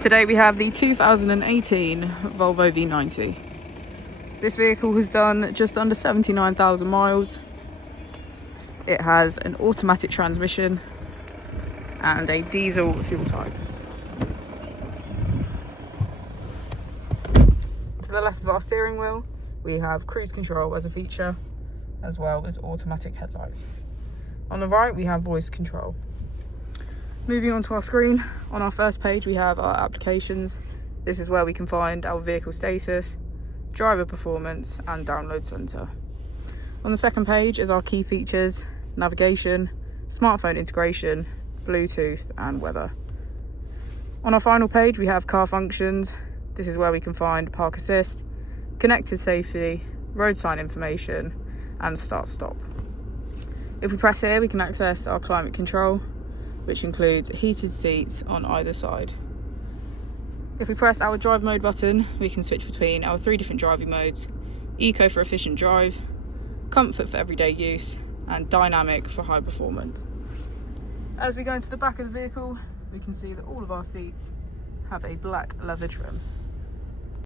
Today we have the 2018 Volvo V90. This vehicle has done just under 79,000 miles. It has an automatic transmission and a diesel fuel type. To the left of our steering wheel, we have cruise control as a feature, as well as automatic headlights. On the right, we have voice control. Moving on to our screen, on our first page we have our applications. This is where we can find our vehicle status, driver performance and download center. On the second page is our key features, navigation, smartphone integration, Bluetooth and weather. On our final page we have car functions. This is where we can find park assist, connected safety, road sign information and start stop. If we press here we can access our climate control, which includes heated seats on either side. If we press our drive mode button, we can switch between our 3 different driving modes: eco for efficient drive, comfort for everyday use, and dynamic for high performance. As we go into the back of the vehicle, we can see that all of our seats have a black leather trim.